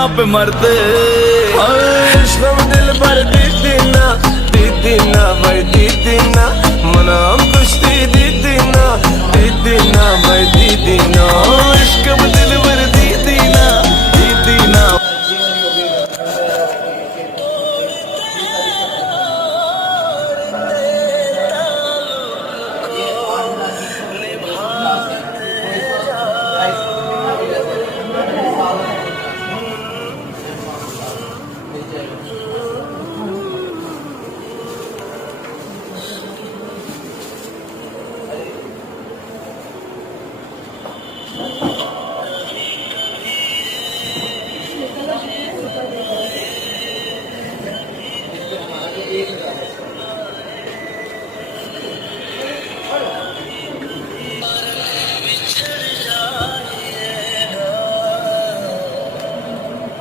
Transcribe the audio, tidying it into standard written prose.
आप मरते इश्क़ में दिल भर दीदीना भाई दीदीना मनाम कुश्ती दीदीना भाई दीदीना